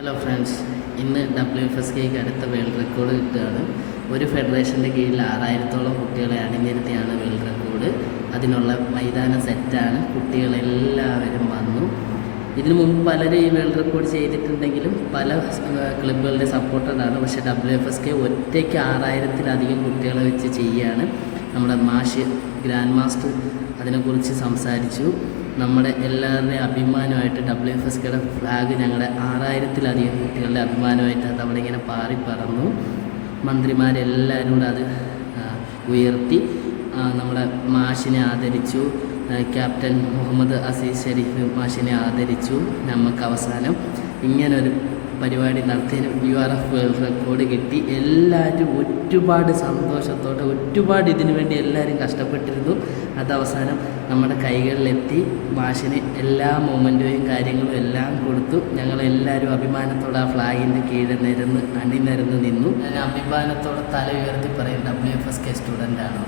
Hello friends, ഇന്ന് WFSKക്ക് അടുത്ത world record കിട്ടുകയാണ്. ഒരു ഫെഡറേഷൻ്റെ കീഴിൽ 6000-ഓളം കുട്ടികളെ അണിനിരത്തിയാണ് വേൾഡ് റെക്കോർഡ്. അതിനുള്ള മൈതാനം സെറ്റാണ്. കുട്ടികളെല്ലാവരും വന്നു. ഇതിനു മുമ്പ് പലരും ഈ വേൾഡ് റെക്കോർഡ് ചെയ്തിട്ടുണ്ടെങ്കിലും പല ക്ലബ്ബുകളുടെ സപ്പോർട്ടഡാണ്. പക്ഷേ WFSK ഒറ്റയ്ക്ക് 6000-ലധികം കുട്ടികളെ വെച്ച് ചെയ്യുകയാണ്. നമ്മുടെ ഗ്രാൻഡ് മാസ്റ്റർ അതിനെക്കുറിച്ച് സംസാരിച്ചു. നമ്മുടെ എല്ലാവരുടെയും അഭിമാനമായിട്ട് WFSKയുടെ ഫ്ലാഗ് ഞങ്ങളുടെ 6000-ലധികം കുട്ടികളുടെ അഭിമാനമായിട്ട് അത് അവിടെ ഇങ്ങനെ പാറി പറന്നു. മന്ത്രിമാരെല്ലാവരും കൂടെ അത് ഉയർത്തി നമ്മുടെ മാഷിനെ ആദരിച്ചു. ക്യാപ്റ്റൻ മുഹമ്മദ് അസീസ് ഷെരീഫ് മാഷിനെ ആദരിച്ചു. നമുക്ക് അവസാനം ഇങ്ങനൊരു പരിപാടി നടത്തിയതിന് URF വേൾഡ് റെക്കോർഡ് കിട്ടി. എല്ലാവരും ഒരുപാട് സന്തോഷത്തോടെ ഒരുപാട് ഇതിനു വേണ്ടി എല്ലാവരും കഷ്ടപ്പെട്ടിരുന്നു. അത് അവസാനം നമ്മുടെ കൈകളിലെത്തി. മാഷിന് എല്ലാ മൊമെൻറ്റും കാര്യങ്ങളും എല്ലാം കൊടുത്തു. ഞങ്ങളെല്ലാവരും അഭിമാനത്തോടെ ആ ഫ്ലാഗിൻ്റെ കീഴിൽ അണിനിരന്ന് നിന്നു. ഞാൻ അഭിമാനത്തോടെ തല ഉയർത്തി പറയും WFSK സ്റ്റുഡൻ്റാണ്.